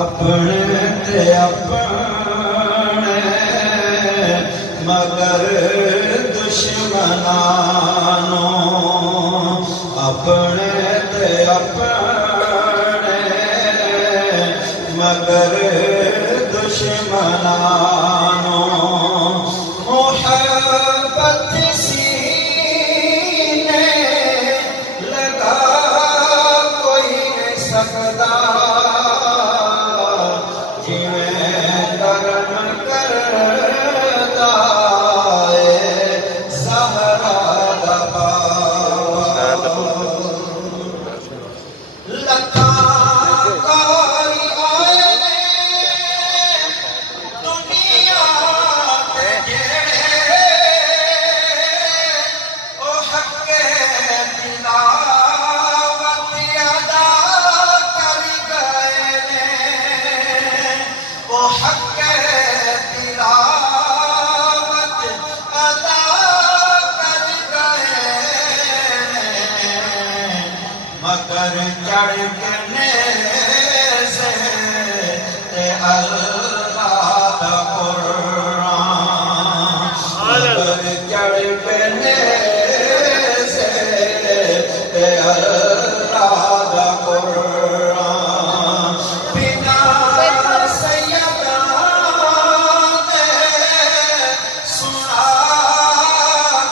اپنے تے اپنے مگر دشمنانوں اپنے تے اپنے مگر دشمنانوں محبت سینے لگا کوئی نہیں سکتا جویں کرم کرتا ہے زہرا دا بابا لکھاں کاری آئے دنیا تے جڑے او حق تلاوت ادا کر گئے نے او حق تلاوت ادا کر گئے مگر چڑھ کے نیزے تے اللہ دا قرآن مگر چڑھ کے نیزے تے اللہ دا قرآن بنا سیداں دے سنا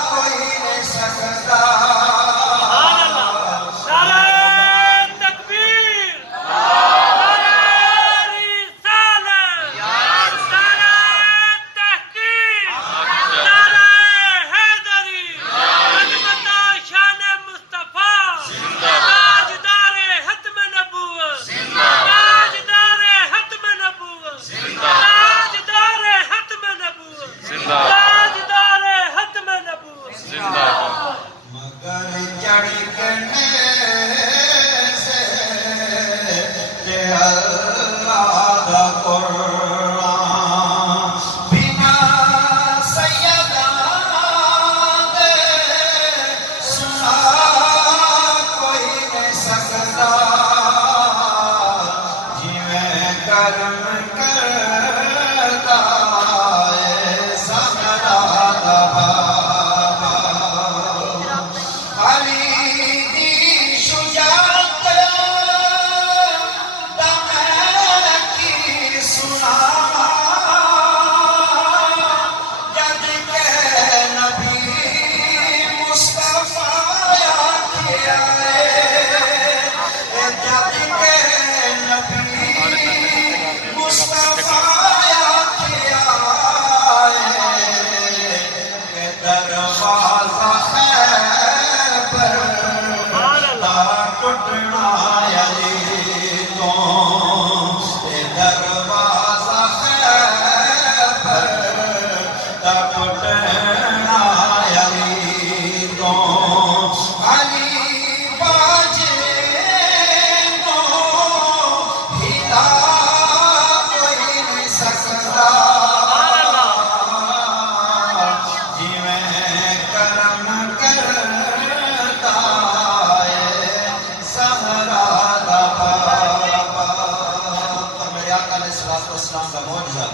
کوئی نہیں سکتا مگر چڑھ کے نیزے تے اللہ دا قرآن بنا سیداں دے سنا کوئی نہیں سکتا جویں کرم کرتا ہے زہرا دا بابا علی دی شجاعت دا میں کی سناواں جد کہ نبی مصطفیٰ آکھیا جد کہ نبی مصطفیٰ آکھیا کہ دروازہ خیبر دا ٹوٹنا علی تو اے دروازہ خیبر دا ٹوٹنا علی تو علی باجے کو ہلا کوئی نہیں سکتا جویں کرم کرتا ہے زہرا دا بابا میرے آقا علیہ الصلوۃ والسلام کا معجزہ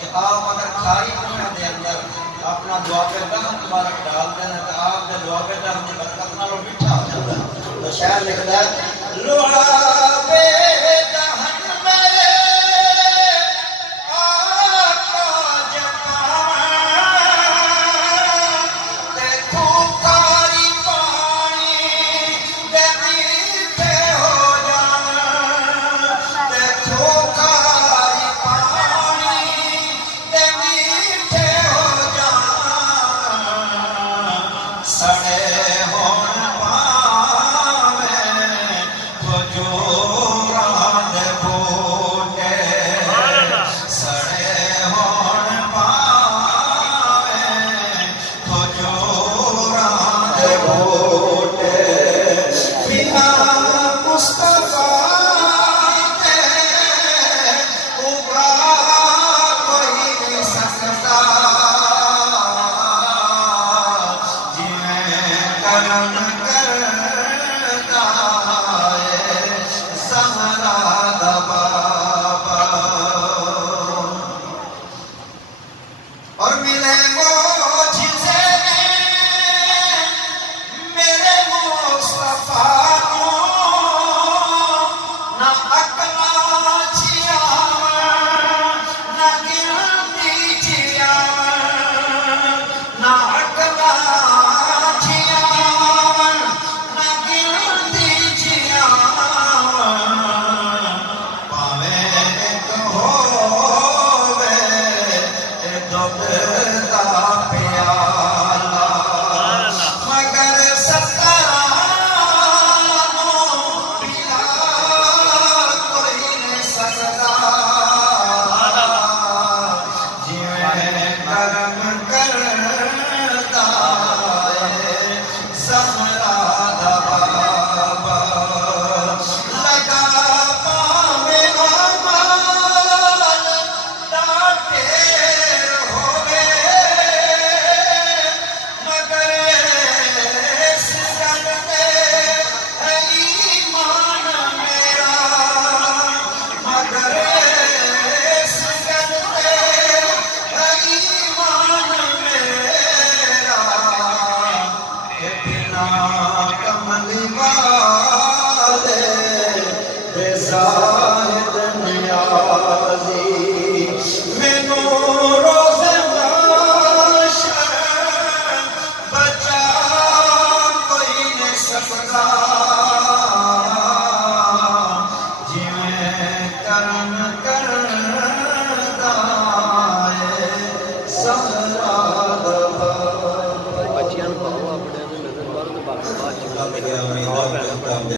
کہ آپ اگر کھائی دنیا دے اندر اپنا دعا پہ دہن مبارک ڈال دینا تو آپ دے دعا پہ دہن دی برکت نالوں میٹھا ہو جاتا ہے تو شاعر لکھتا ہے لعاب دہن میرے آقا جپاں تے کھوکاری پانی دے میٹھے ہو جان تے کھوکاری پانی دے میٹھے ہو جان سڑے ہون پاویں تو جو